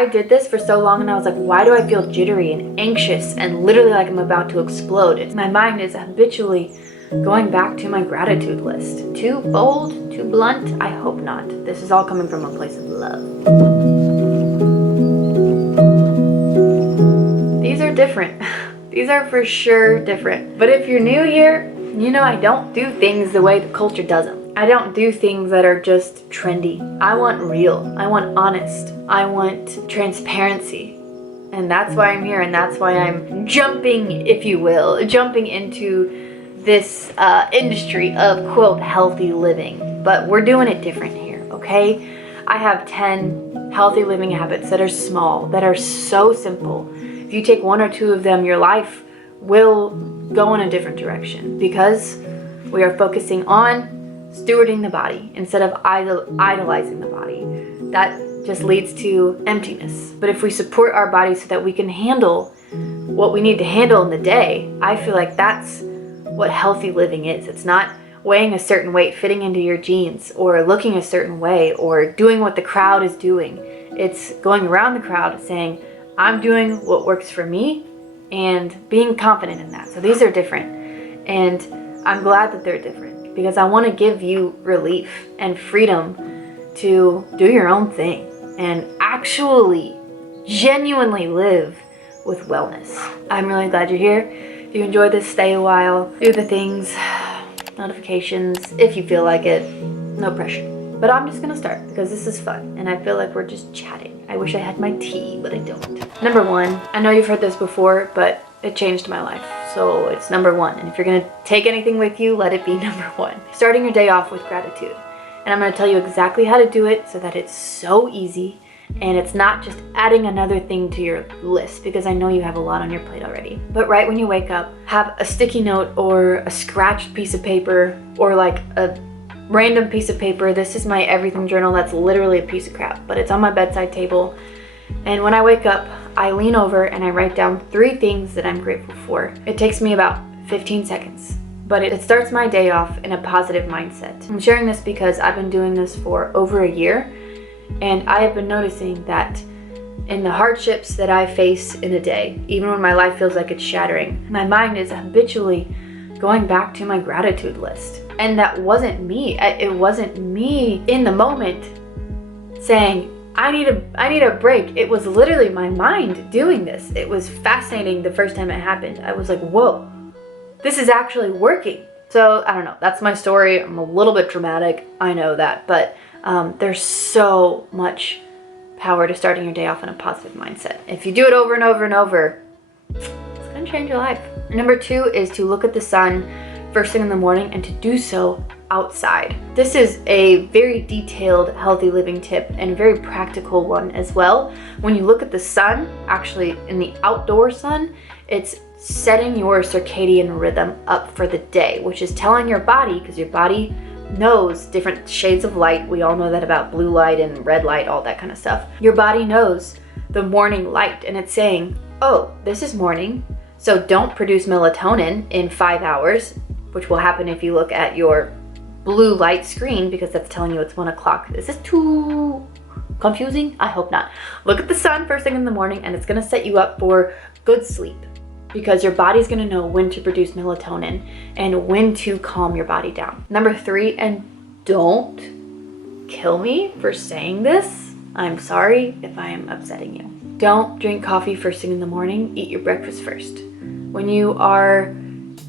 I did this for so long and I was like, why do I feel jittery and anxious and literally like I'm about to explode? My mind is habitually going back to my gratitude list. Too bold, too blunt? I hope not. This is all coming from a place of love. These are different. These are for sure different. But if you're new here, you know I don't do things the way the culture does them. I don't do things that are just trendy. I want real. I want honest. I want transparency. And that's why I'm here, and that's why I'm jumping, if you will, jumping into this industry of, quote, healthy living. But we're doing it different here, okay? I have 10 healthy living habits that are small, that are so simple. If you take one or two of them, your life will go in a different direction because we are focusing on stewarding the body instead of idolizing the body. That just leads to emptiness. But if we support our body so that we can handle what we need to handle in the day, I feel like that's what healthy living is. It's not weighing a certain weight, fitting into your jeans, or looking a certain way, or doing what the crowd is doing. It's going around the crowd saying, I'm doing what works for me and being confident in that. So these are different. And I'm glad that they're different because I want to give you relief and freedom to do your own thing and actually genuinely live with wellness. I'm really glad you're here. If you enjoyed this, stay a while, do the things, notifications, if you feel like it, no pressure. But I'm just gonna start because this is fun and I feel like we're just chatting. I wish I had my tea, but I don't. Number one, I know you've heard this before, but it changed my life. So it's number one. And if you're gonna take anything with you, let it be number one. Starting your day off with gratitude. And I'm gonna tell you exactly how to do it so that it's so easy and it's not just adding another thing to your list because I know you have a lot on your plate already. But right when you wake up, have a sticky note or a scratched piece of paper or like a random piece of paper. This is my everything journal. That's literally a piece of crap, but it's on my bedside table. And when I wake up, I lean over and I write down 3 things that I'm grateful for. It takes me about 15 seconds, but it starts my day off in a positive mindset. I'm sharing this because I've been doing this for over a year, and I have been noticing that in the hardships that I face in a day, even when my life feels like it's shattering, my mind is habitually going back to my gratitude list. And that wasn't me. It wasn't me in the moment saying, I need a break. It was literally my mind doing this. It was fascinating the first time it happened. I was like, whoa, this is actually working. So I don't know, that's my story. I'm a little bit dramatic, I know that, but there's so much power to starting your day off in a positive mindset. If you do it over and over and over, it's gonna change your life. Number 2 is to look at the sun first thing in the morning and to do so outside. This is a very detailed healthy living tip and very practical one as well. When you look at the sun, actually in the outdoor sun, it's setting your circadian rhythm up for the day, which is telling your body, because your body knows different shades of light. We all know that about blue light and red light, all that kind of stuff. Your body knows the morning light and it's saying, oh, this is morning, so don't produce melatonin in 5 hours, which will happen if you look at your blue light screen because that's telling you it's 1 o'clock. Is this too confusing? I hope not. Look at the sun first thing in the morning and it's gonna set you up for good sleep because your body's gonna know when to produce melatonin and when to calm your body down. Number 3, and don't kill me for saying this. I'm sorry if I am upsetting you. Don't drink coffee first thing in the morning. Eat your breakfast first. When you are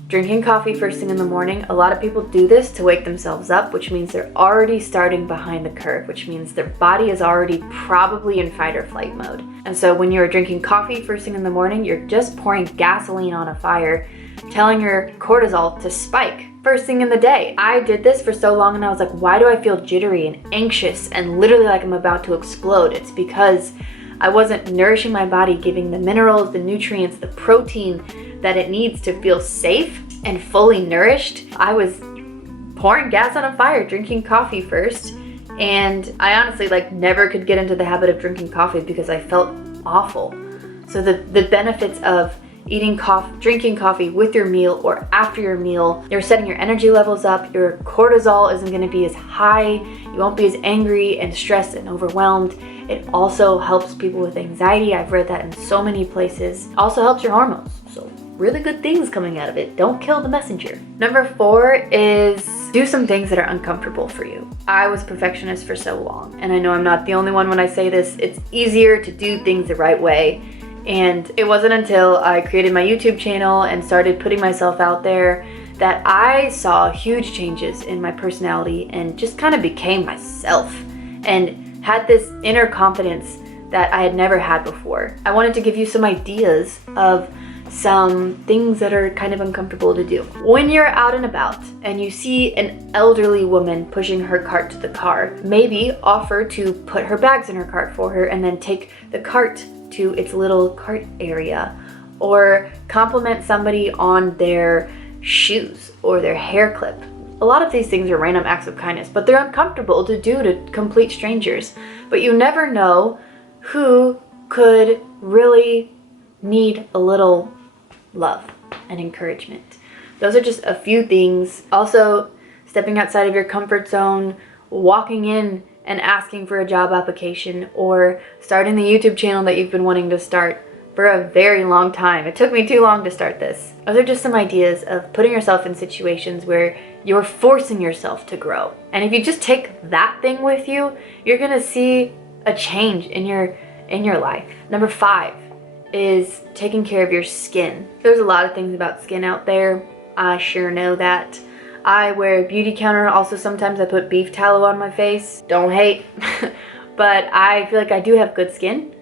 drinking coffee first thing in the morning, a lot of people do this to wake themselves up, which means they're already starting behind the curve, which means their body is already probably in fight or flight mode. And so when you're drinking coffee first thing in the morning, you're just pouring gasoline on a fire, telling your cortisol to spike first thing in the day. I did this for so long and I was like, why do I feel jittery and anxious and literally like I'm about to explode? It's because I wasn't nourishing my body, giving the minerals, the nutrients, the protein that it needs to feel safe and fully nourished. I was pouring gas on a fire, drinking coffee first, and I honestly never could get into the habit of drinking coffee because I felt awful. So the benefits of drinking coffee with your meal or after your meal, you're setting your energy levels up, your cortisol isn't gonna be as high, you won't be as angry and stressed and overwhelmed. It also helps people with anxiety. I've read that in so many places. Also helps your hormones. So really good things coming out of it. Don't kill the messenger. Number 4 is do some things that are uncomfortable for you. I was a perfectionist for so long, and I know I'm not the only one when I say this. It's easier to do things the right way. And it wasn't until I created my YouTube channel and started putting myself out there that I saw huge changes in my personality and just kind of became myself and had this inner confidence that I had never had before. I wanted to give you some ideas of some things that are kind of uncomfortable to do. When you're out and about and you see an elderly woman pushing her cart to the car, maybe offer to put her bags in her cart for her and then take the cart to its little cart area, or compliment somebody on their shoes or their hair clip. A lot of these things are random acts of kindness, but they're uncomfortable to do to complete strangers. But you never know who could really need a little love and encouragement. Those are just a few things. Also, stepping outside of your comfort zone, walking in and asking for a job application, or starting the YouTube channel that you've been wanting to start for a very long time. It took me too long to start this. Those are just some ideas of putting yourself in situations where you're forcing yourself to grow. And if you just take that thing with you, you're gonna see a change in your life. Number 5 is taking care of your skin. There's a lot of things about skin out there. I sure know that. I wear Beautycounter. Also, sometimes I put beef tallow on my face. Don't hate. But I feel like I do have good skin,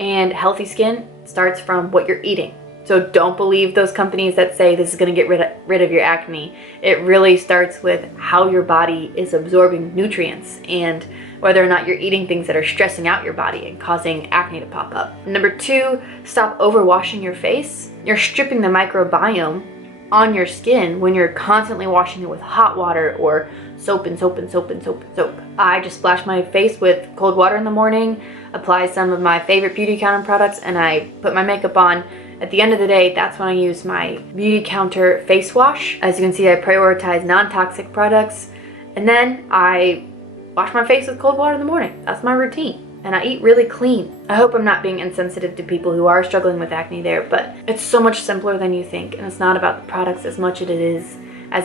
and healthy skin starts from what you're eating. So don't believe those companies that say this is going to get rid of your acne. It really starts with how your body is absorbing nutrients and whether or not you're eating things that are stressing out your body and causing acne to pop up. Number 2, stop overwashing your face. You're stripping the microbiome on your skin when you're constantly washing it with hot water or soap and soap and soap and soap and soap. I just splash my face with cold water in the morning, apply some of my favorite Beautycounter products, and I put my makeup on. At the end of the day, that's when I use my Beautycounter face wash. As you can see, I prioritize non-toxic products, and then I wash my face with cold water in the morning. That's my routine. And I eat really clean. I hope I'm not being insensitive to people who are struggling with acne there, but it's so much simpler than you think, and it's not about the products as much as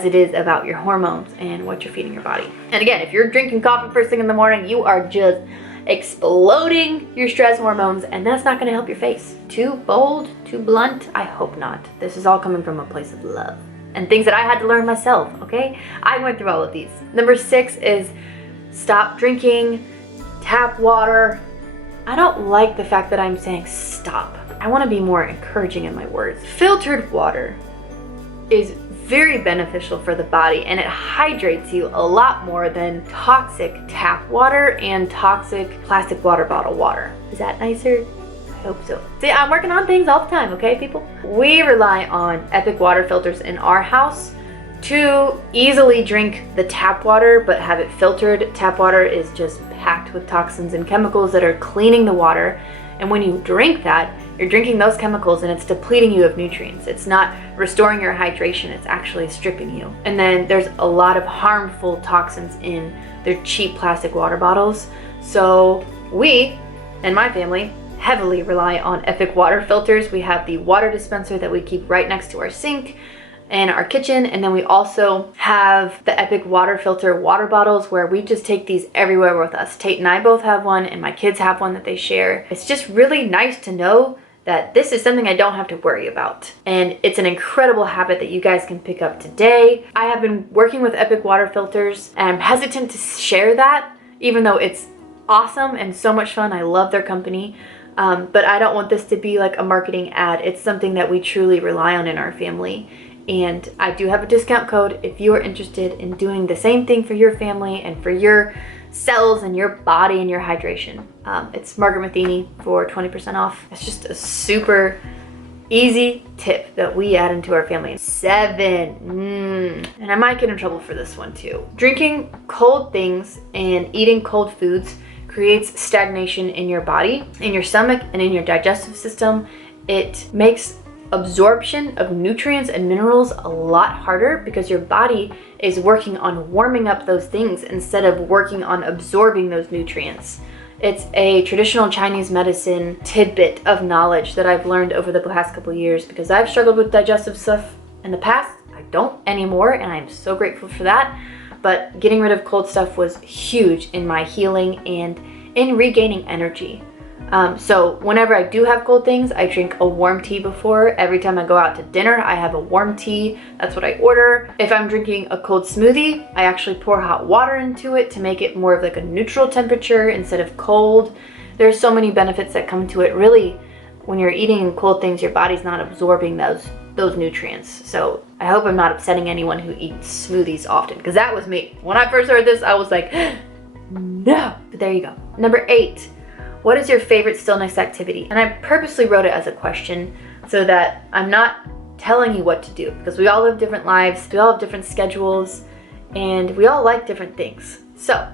it is about your hormones and what you're feeding your body. And again, if you're drinking coffee first thing in the morning, you are just exploding your stress hormones, and that's not gonna help your face. Too bold, too blunt? I hope not. This is all coming from a place of love and things that I had to learn myself, okay? I went through all of these. Number 6 is stop drinking tap water. I don't like the fact that I'm saying stop. I want to be more encouraging in my words. Filtered water is very beneficial for the body, and it hydrates you a lot more than toxic tap water and toxic plastic water bottle water. Is that nicer? I hope so. See, I'm working on things all the time, okay, people? We rely on Epic water filters in our house to easily drink the tap water, but have it filtered. Tap water is just packed with toxins and chemicals that are cleaning the water. And when you drink that, you're drinking those chemicals and it's depleting you of nutrients. It's not restoring your hydration, it's actually stripping you. And then there's a lot of harmful toxins in their cheap plastic water bottles. So we, and my family, heavily rely on Epic water filters. We have the water dispenser that we keep right next to our sink in our kitchen, and then we also have the Epic water filter water bottles where we just take these everywhere with us. Tate and I both have one, and my kids have one that they share. It's just really nice to know that this is something I don't have to worry about, and it's an incredible habit that you guys can pick up today. I have been working with Epic water filters, and I'm hesitant to share that even though it's awesome and so much fun. I love their company. But I don't want this to be like a marketing ad. It's something that we truly rely on in our family. And I do have a discount code if you are interested in doing the same thing for your family and for your cells and your body and your hydration. It's Margaret Matheny for 20% off. It's just a super easy tip that we add into our family. 7, and I might get in trouble for this one too. Drinking cold things and eating cold foods creates stagnation in your body, in your stomach, and in your digestive system. It makes absorption of nutrients and minerals a lot harder because your body is working on warming up those things instead of working on absorbing those nutrients. It's a traditional Chinese medicine tidbit of knowledge that I've learned over the past couple years because I've struggled with digestive stuff in the past. I don't anymore, and I'm so grateful for that. But getting rid of cold stuff was huge in my healing and in regaining energy. So whenever I do have cold things, I drink a warm tea before. Every time I go out to dinner, I have a warm tea. That's what I order. If I'm drinking a cold smoothie, I actually pour hot water into it to make it more of like a neutral temperature instead of cold. There's so many benefits that come to it. Really, when you're eating cold things, your body's not absorbing those nutrients. So I hope I'm not upsetting anyone who eats smoothies often, because that was me. When I first heard this, I was like, no. But there you go. Number 8. What is your favorite stillness activity? And I purposely wrote it as a question so that I'm not telling you what to do, because we all live different lives, we all have different schedules, and we all like different things. So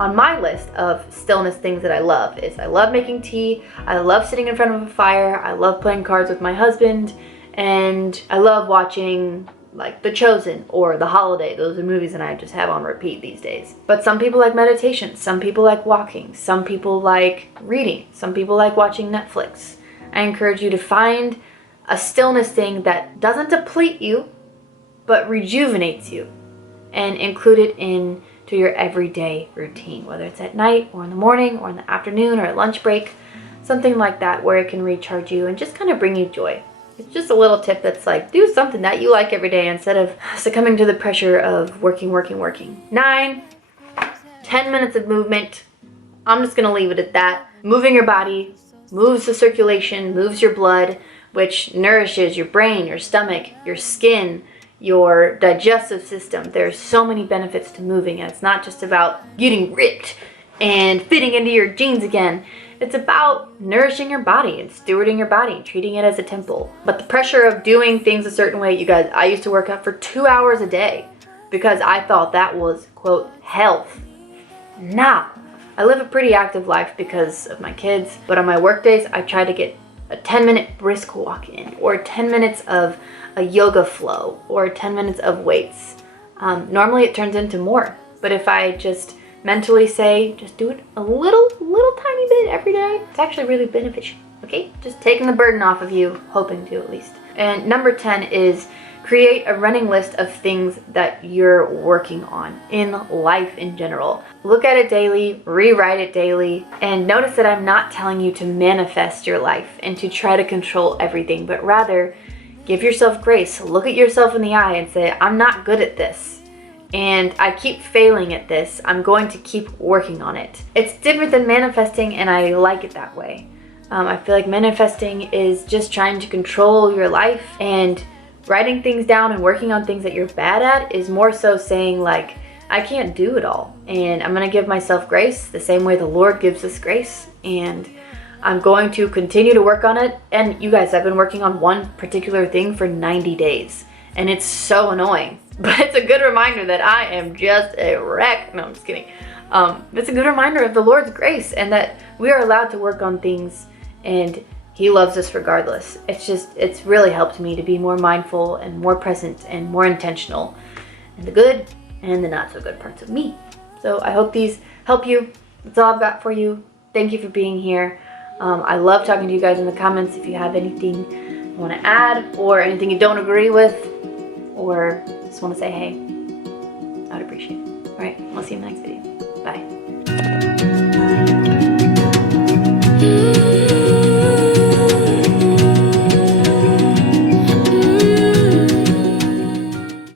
on my list of stillness things that I love is I love making tea, I love sitting in front of a fire, I love playing cards with my husband, and I love watching like The Chosen or The Holiday. Those are movies that I just have on repeat these days. But some people like meditation, some people like walking, some people like reading, some people like watching Netflix. I encourage you to find a stillness thing that doesn't deplete you, but rejuvenates you, and include it into your everyday routine, whether it's at night or in the morning or in the afternoon or at lunch break, something like that where it can recharge you and just kind of bring you joy. It's just a little tip that's like, do something that you like every day instead of succumbing to the pressure of working. 9, 10 minutes of movement. I'm just gonna leave it at that. Moving your body moves the circulation, moves your blood, which nourishes your brain, your stomach, your skin, your digestive system. There's so many benefits to moving, and it's not just about getting ripped and fitting into your jeans again. It's about nourishing your body and stewarding your body, treating it as a temple. But the pressure of doing things a certain way, you guys, I used to work out for 2 hours a day because I thought that was, quote, health. Nah, I live a pretty active life because of my kids, but on my work days, I try to get a 10-minute brisk walk in, or 10 minutes of a yoga flow, or 10 minutes of weights. Normally it turns into more, but if I just mentally say, just do it a little tiny bit every day, it's actually really beneficial, okay? Just taking the burden off of you, hoping to at least. And number 10 is create a running list of things that you're working on in life in general. Look at it daily, rewrite it daily, and notice that I'm not telling you to manifest your life and to try to control everything, but rather give yourself grace. Look at yourself in the eye and say, I'm not good at this, and I keep failing at this. I'm going to keep working on it. It's different than manifesting, and I like it that way. I feel like manifesting is just trying to control your life, and writing things down and working on things that you're bad at is more so saying like, I can't do it all, and I'm gonna give myself grace the same way the Lord gives us grace, and I'm going to continue to work on it. And you guys, I've been working on one particular thing for 90 days, and it's so annoying. But it's a good reminder that I am just a wreck. No, I'm just kidding. It's a good reminder of the Lord's grace and that we are allowed to work on things and He loves us regardless. It's really helped me to be more mindful and more present and more intentional in the good and the not so good parts of me. So I hope these help you. That's all I've got for you. Thank you for being here. I love talking to you guys in the comments if you have anything you want to add or anything you don't agree with, or just want to say hey. I would appreciate it. All right, I'll see you in the next video. Bye.